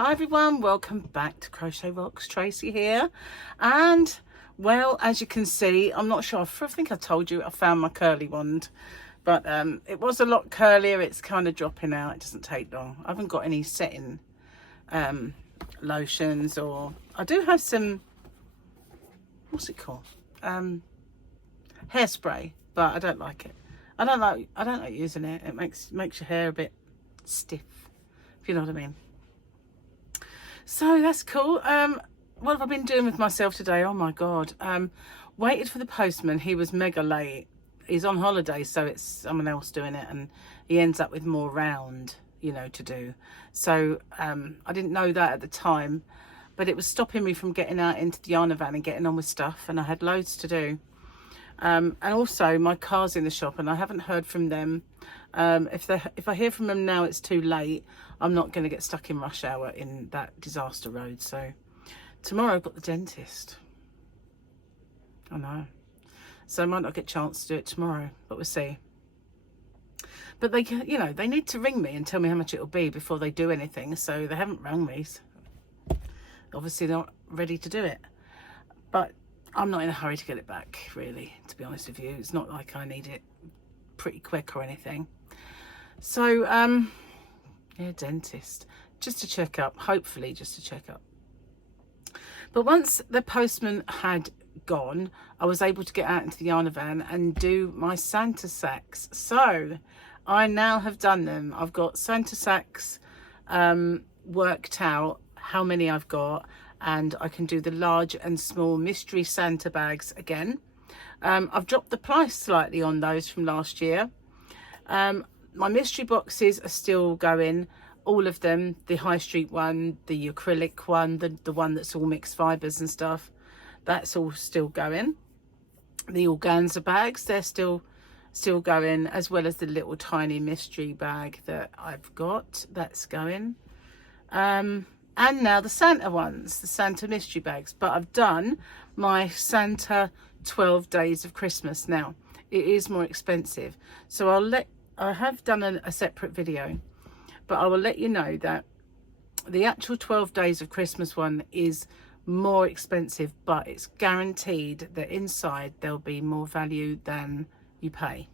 Hi everyone, welcome back to Crochet Rocks. Tracy here, and well, as you can see, I'm not sure, I think I told you I found my curly wand, but it was a lot curlier. It's kind of dropping out. It doesn't take long. I haven't got any setting lotions, or I do have some, what's it called, hairspray, but I don't like it. I don't like using it. It makes your hair a bit stiff, if you know what I mean. So that's cool. What have I been doing with myself today? Oh my god. Waited for the postman. He was mega late. He's on holiday, so it's someone else doing it, and he ends up with more round, you know, to do. So I didn't know that at the time, but it was stopping me from getting out into the yarn van and getting on with stuff, and I had loads to do. And also my car's in the shop and I haven't heard from them. If I hear from them now, it's too late. I'm not going to get stuck in rush hour in that disaster road. So tomorrow I've got the dentist. I know. So I might not get a chance to do it tomorrow, but we'll see. But they, you know, they need to ring me and tell me how much it'll be before they do anything. So they haven't rung me. So obviously they're not ready to do it. But I'm not in a hurry to get it back, really, to be honest with you. It's not like I need it pretty quick or anything. So, yeah, dentist. Just to check up, hopefully just to check up. But once the postman had gone, I was able to get out into the yarn van and do my Santa sacks. So, I now have done them. I've got Santa sacks worked out, how many I've got, and I can do the large and small mystery Santa bags again. I've dropped the price slightly on those from last year. My mystery boxes are still going, all of them, the high street one, the acrylic one, the one that's all mixed fibres and stuff, that's all still going. The organza bags, they're still going, as well as the little tiny mystery bag that I've got, that's going. And now the Santa ones, the Santa mystery bags. But I've done my Santa 12 days of Christmas now. It is more expensive. So I have done a separate video, but I will let you know that the actual 12 days of Christmas one is more expensive, but it's guaranteed that inside there'll be more value than you pay.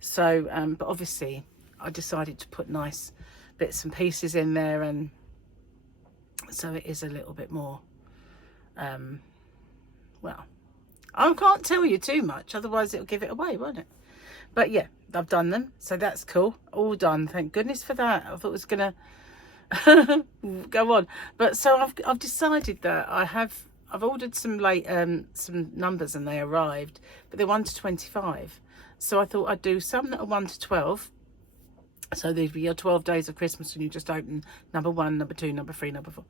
So, but obviously I decided to put nice bits and pieces in there, and so it is a little bit more, well, I can't tell you too much, otherwise it'll give it away, won't it? But yeah, I've done them, so that's cool. All done, thank goodness for that. I thought it was gonna go on, but so I've decided that I've ordered some some numbers, and they arrived, but they're 1 to 25. So I thought I'd do some that are 1 to 12. So there'd be your 12 days of Christmas, and you just open number 1, number 2, number 3, number 4,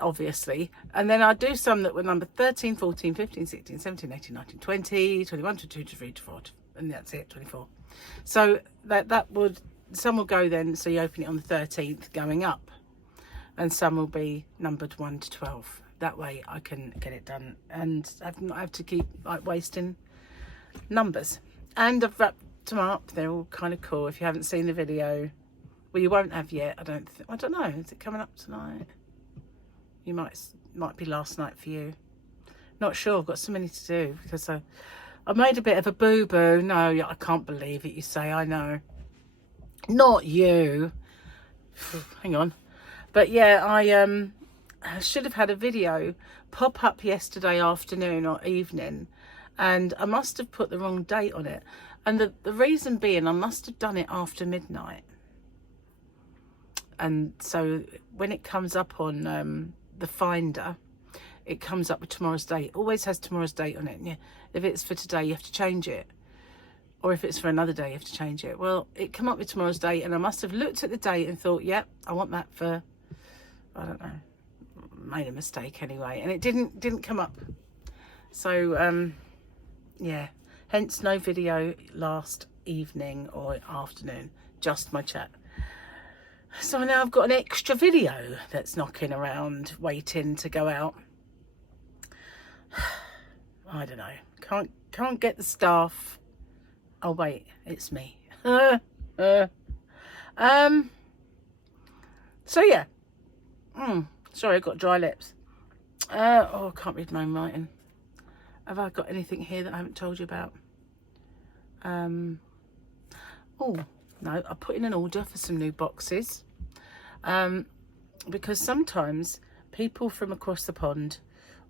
obviously. And then I'd do some that were number 13, 14, 15, 16, 17, 18, 19, 20, 21, 22, 23, 24, and that's it, 24. So that would, some will go then, so you open it on the 13th going up, and some will be numbered 1 to 12. That way I can get it done and not have to keep like wasting numbers. And I've wrapped them up. They're all kind of cool. If you haven't seen the video, well, you won't have yet. I don't know, is it coming up tonight? You might be last night for you, not sure. I've got so many to do because I made a bit of a boo-boo. No, I can't believe it, you say. I know, not you. Hang on. But yeah, I should have had a video pop up yesterday afternoon or evening, and I must have put the wrong date on it. And the reason being, I must have done it after midnight. And so when it comes up on the Finder, it comes up with tomorrow's date. It always has tomorrow's date on it. And yeah, if it's for today, you have to change it. Or if it's for another day, you have to change it. Well, it came up with tomorrow's date, and I must have looked at the date and thought, yep, I want that for, I don't know, made a mistake anyway. And it didn't come up. So, yeah. Hence no video last evening or afternoon, just my chat. So now I've got an extra video that's knocking around, waiting to go out. I don't know, can't get the staff. Oh wait, it's me. So yeah, Sorry, I've got dry lips. Oh, I can't read my own writing. Have I got anything here that I haven't told you about? Oh, no, I put in an order for some new boxes. Because sometimes people from across the pond,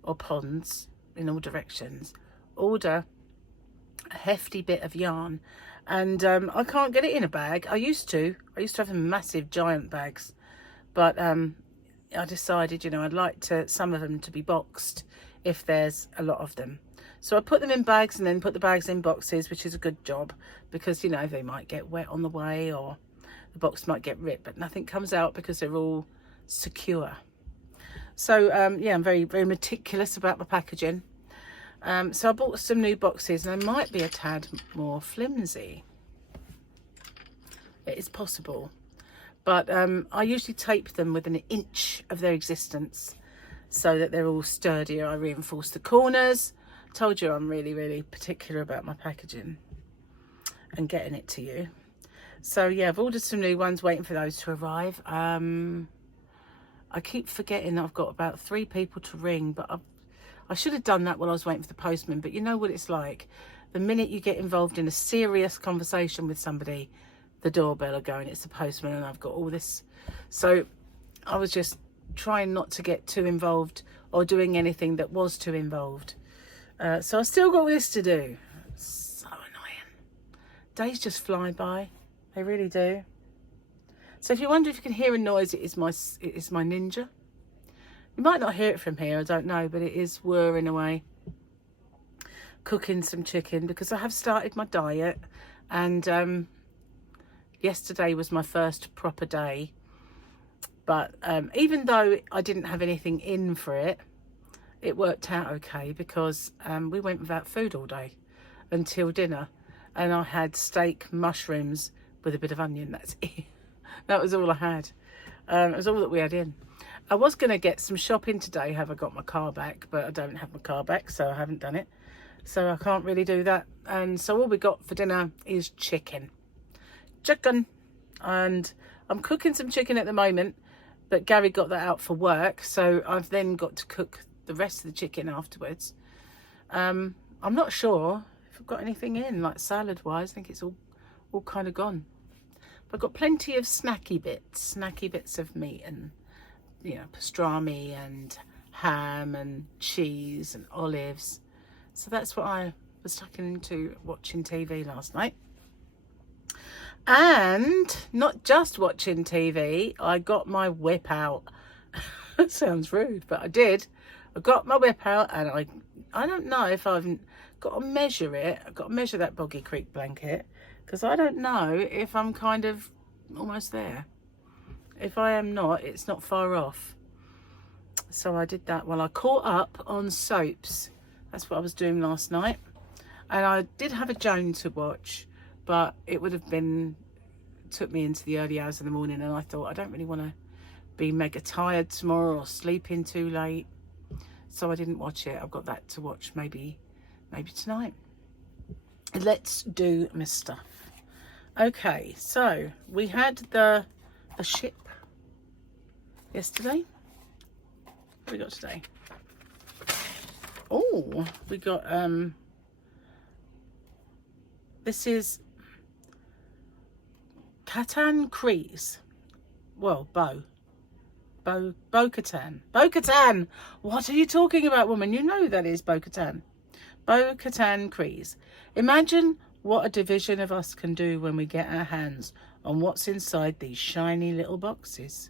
or ponds in all directions, order a hefty bit of yarn, and I can't get it in a bag. I used to have them massive giant bags, but I decided, you know, I'd like some of them to be boxed if there's a lot of them. So I put them in bags and then put the bags in boxes, which is a good job, because, you know, they might get wet on the way or the box might get ripped, but nothing comes out because they're all secure. So yeah, I'm very, very meticulous about my packaging. So I bought some new boxes, and they might be a tad more flimsy. It is possible, but I usually tape them within an inch of their existence so that they're all sturdier. I reinforce the corners. Told you I'm really, really particular about my packaging and getting it to you. So yeah, I've ordered some new ones, waiting for those to arrive. I keep forgetting that I've got about 3 people to ring, but I should have done that while I was waiting for the postman. But you know what it's like. The minute you get involved in a serious conversation with somebody, the doorbell will go and it's the postman, and I've got all this. So I was just trying not to get too involved or doing anything that was too involved. So I still got all this to do. So annoying. Days just fly by. They really do. So if you wonder if you can hear a noise, it is my Ninja. You might not hear it from here, I don't know, but it is whirring away. Cooking some chicken because I have started my diet, and yesterday was my first proper day. But even though I didn't have anything in for it, it worked out okay, because we went without food all day until dinner, and I had steak, mushrooms with a bit of onion. That's it. That was all I had. It was all that we had in. I was going to get some shopping today, have I got my car back, but I don't have my car back, so I haven't done it. So I can't really do that. And so all we got for dinner is chicken. And I'm cooking some chicken at the moment, but Gary got that out for work, so I've then got to cook the rest of the chicken afterwards. I'm not sure if I've got anything in, like salad wise. I think it's all kind of gone. But I've got plenty of snacky bits of meat, and, you know, pastrami and ham and cheese and olives. So that's what I was tucking into watching TV last night. And not just watching TV, I got my whip out. That sounds rude, but I did. I got my whip out, and I don't know if I've got to measure it. I've got to measure that Boggy Creek blanket, because I don't know if I'm kind of almost there. If I am not, it's not far off. So I did that while I caught up on soaps. That's what I was doing last night. And I did have a Joan to watch, but it would have took me into the early hours of the morning, and I thought I don't really want to be mega tired tomorrow or sleep in too late. So I didn't watch it. I've got that to watch maybe tonight. Let's do my stuff. Okay, so we had the ship yesterday. What we got today? Oh, we got this is Catan Crease. Well, Bo-Katan. Bo-Katan! What are you talking about, woman? You know that is Bo-Katan. Bo-Katan Crease. Imagine what a division of us can do when we get our hands on what's inside these shiny little boxes.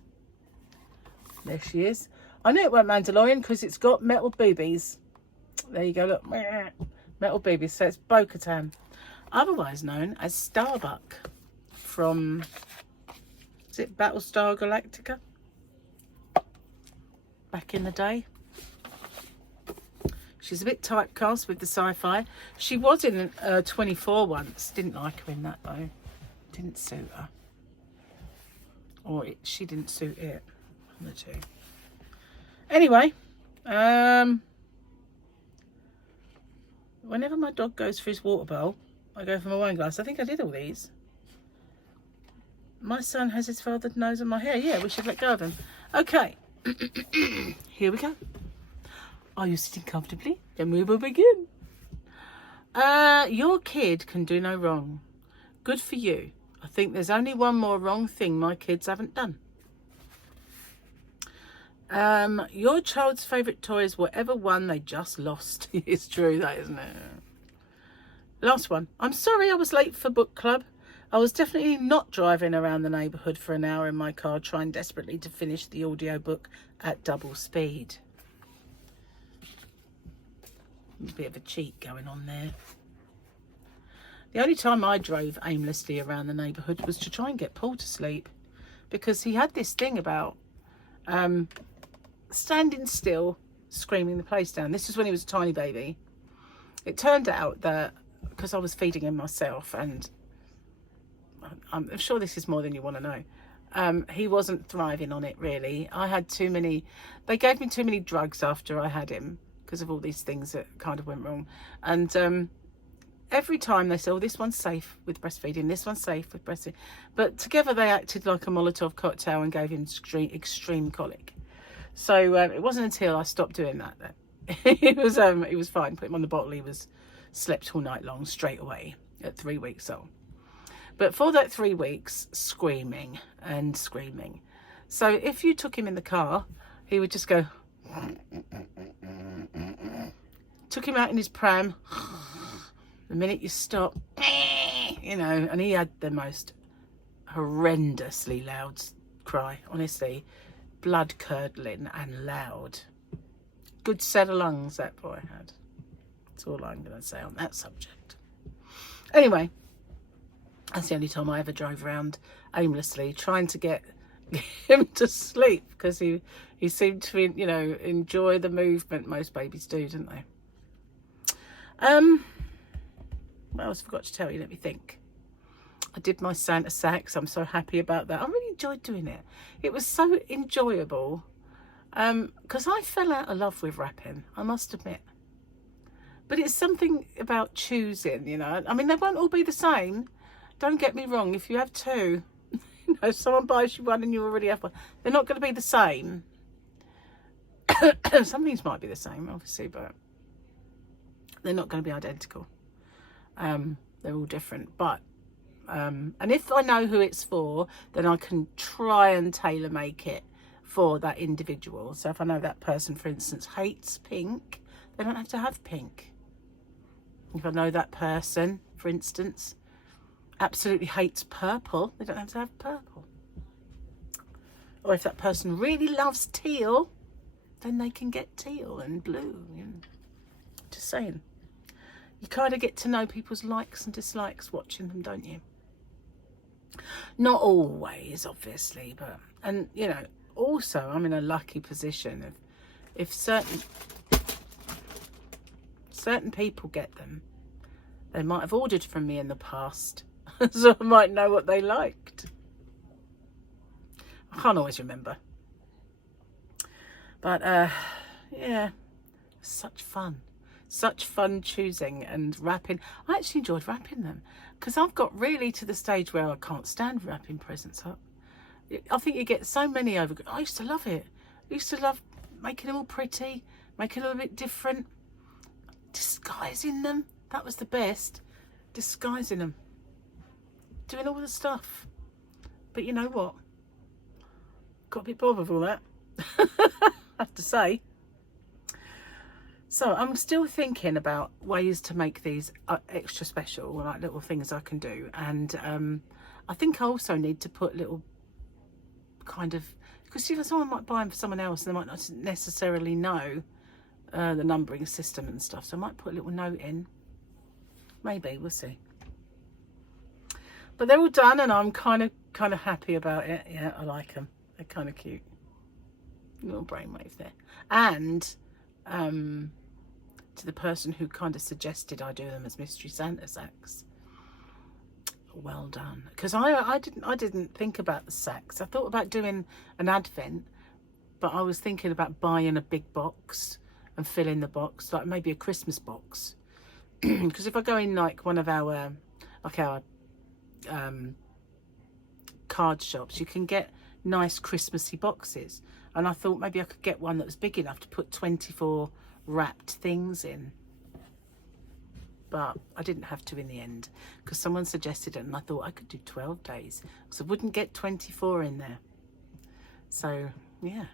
There she is. I knew it weren't Mandalorian because it's got metal boobies. There you go, look. Metal boobies. So it's Bo-Katan. Otherwise known as Starbuck from, is it Battlestar Galactica? Back in the day. She's a bit typecast with the sci-fi. She was in 24 once. Didn't like her in that though. Didn't suit her. Or she didn't suit it. One of the two. Anyway, whenever my dog goes for his water bowl, I go for my wine glass. I think I did all these. My son has his father's nose on my hair. Yeah, we should let go of him. Okay, Here we go. Are you sitting comfortably? Then we will begin. Your kid can do no wrong. Good for you. I think there's only one more wrong thing my kids haven't done. Your child's favourite toy is whatever one they just lost. It's true, that, isn't it? Last one. I'm sorry I was late for book club. I was definitely not driving around the neighbourhood for an hour in my car trying desperately to finish the audiobook at double speed. A bit of a cheat going on there. The only time I drove aimlessly around the neighbourhood was to try and get Paul to sleep, because he had this thing about standing still, screaming the place down. This was when he was a tiny baby. It turned out that because I was feeding him myself, and I'm sure this is more than you want to know, he wasn't thriving on it really. I had too many, they gave me too many drugs after I had him because of all these things that kind of went wrong. And every time they said, oh, this one's safe with breastfeeding, this one's safe with breastfeeding, but together they acted like a Molotov cocktail and gave him extreme colic. So it wasn't until I stopped doing that he was fine. Put him on the bottle, he slept all night long straight away at 3 weeks old. But for that 3 weeks, screaming and screaming. So if you took him in the car, he would just go. Took him out in his pram. The minute you stop, you know, and he had the most horrendously loud cry, honestly. Blood curdling and loud. Good set of lungs that boy had. That's all I'm going to say on that subject. Anyway, that's the only time I ever drove around aimlessly trying to get him to sleep, because he seemed to, you know, enjoy the movement. Most babies do, don't they? What else forgot to tell you? Let me think. I did my Santa sacks. I'm so happy about that. I really enjoyed doing it. It was so enjoyable. Because I fell out of love with wrapping, I must admit. But it's something about choosing, you know. I mean, they won't all be the same. Don't get me wrong. If you have two, you know, if someone buys you one and you already have one, they're not going to be the same. Some things might be the same, obviously, but they're not going to be identical. They're all different. But and if I know who it's for, then I can try and tailor make it for that individual. So if I know that person, for instance, hates pink, they don't have to have pink. If I know that person, for instance, absolutely hates purple, they don't have to have purple. Or if that person really loves teal, then they can get teal and blue. You know. Just saying. You kind of get to know people's likes and dislikes watching them, don't you? Not always, obviously, but, and, you know, also I'm in a lucky position of, if certain people get them, they might have ordered from me in the past, so I might know what they liked. I can't always remember. But, yeah, such fun choosing and wrapping. I actually enjoyed wrapping them, because I've got really to the stage where I can't stand wrapping presents up. I think you get so many over. I used to love it. I used to love making them all pretty, making them a bit different, disguising them. That was the best. Disguising them, doing all the stuff. But you know what? Got a bit bored with all that. I have to say. So I'm still thinking about ways to make these extra special, like little things I can do. And I think I also need to put little kind of, because you know, someone might buy them for someone else and they might not necessarily know the numbering system and stuff. So I might put a little note in. Maybe, we'll see. But they're all done and I'm kind of happy about it. Yeah, I like them. They're kind of cute. Little brainwave there. And to the person who kind of suggested I do them as mystery Santa sacks, well done. Because I didn't think about the sacks. I thought about doing an advent, but I was thinking about buying a big box and filling the box, like maybe a Christmas box. Because if I go in like one of our card shops, you can get nice Christmassy boxes. And I thought maybe I could get one that was big enough to put 24 wrapped things in. But I didn't have to in the end, because someone suggested it and I thought I could do 12 days because I wouldn't get 24 in there. So yeah,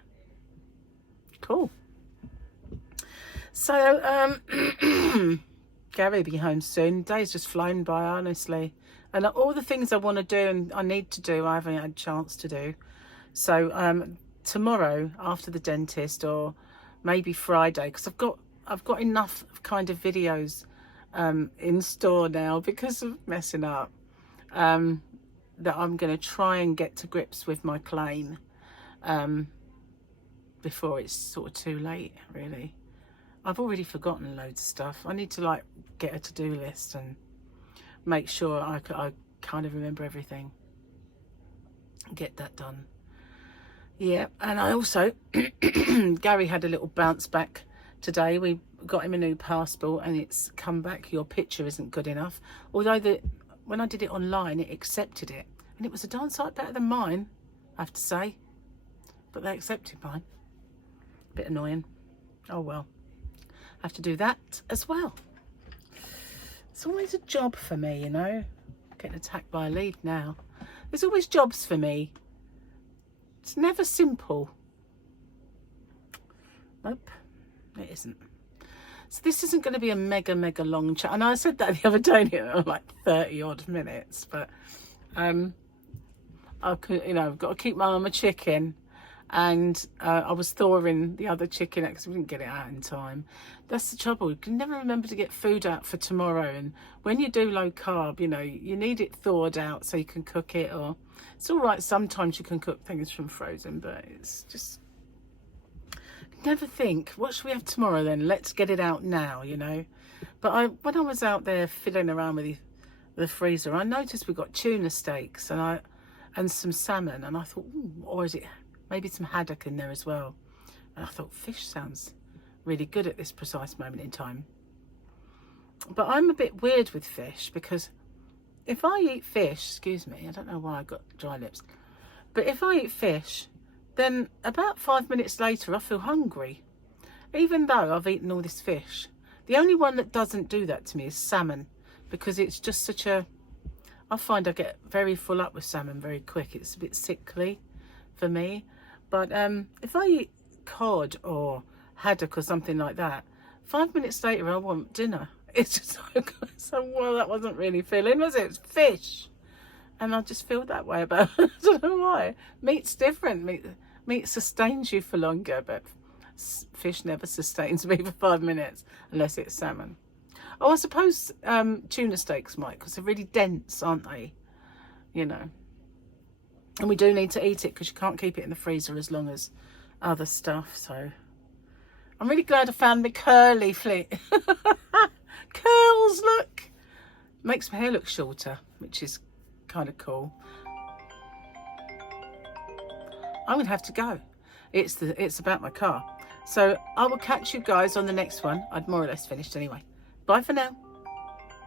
cool. So Gary will be home soon. Day's just flown by, honestly, and all the things I want to do and I need to do, I haven't had a chance to do. So tomorrow after the dentist, or maybe Friday, because I've got enough kind of videos in store now because of messing up, that I'm going to try and get to grips with my claim before it's sort of too late, really. I've already forgotten loads of stuff. I need to like get a to-do list and make sure I kind of remember everything, get that done. Yeah, and I also Gary had a little bounce back today. We got him a new passport and it's come back, your picture isn't good enough. Although when I did it online, it accepted it, and it was a darn sight better than mine, I have to say. But they accepted mine. Bit annoying. Oh well, I have to do that as well. It's always a job for me, you know. Getting attacked by a lead now. There's always jobs for me. It's never simple. Nope, it isn't. So this isn't going to be a mega long chat. And I said that the other day, like 30 odd minutes. But I could, you know, I've got to keep my arm a chicken. And I was thawing the other chicken out because we didn't get it out in time. That's the trouble. You can never remember to get food out for tomorrow. And when you do low carb, you know, you need it thawed out so you can cook it. Or it's all right, sometimes you can cook things from frozen, but it's just, never think, what should we have tomorrow then? Let's get it out now, you know. But when I was out there fiddling around with the freezer, I noticed we got tuna steaks and some salmon, and I thought, or is it maybe some haddock in there as well? And I thought fish sounds really good at this precise moment in time. But I'm a bit weird with fish, because if I eat fish, excuse me, I don't know why I got dry lips, but if I eat fish, then about 5 minutes later I feel hungry, even though I've eaten all this fish. The only one that doesn't do that to me is salmon, because it's just such a, I find I get very full up with salmon very quick. It's a bit sickly for me. But if I eat cod or haddock or something like that, 5 minutes later I want dinner. It's just so well, that wasn't really filling, was it? It's fish. And I just feel that way about it. I don't know why. Meat's different. Meat sustains you for longer, but fish never sustains me for 5 minutes unless it's salmon. Oh, I suppose tuna steaks might, because they're really dense, aren't they? You know. And we do need to eat it because you can't keep it in the freezer as long as other stuff. So I'm really glad I found my curly flit. Curls, look. Makes my hair look shorter, which is kind of cool. I'm gonna have to go. It's about my car. So I will catch you guys on the next one. I'd more or less finished anyway. Bye for now.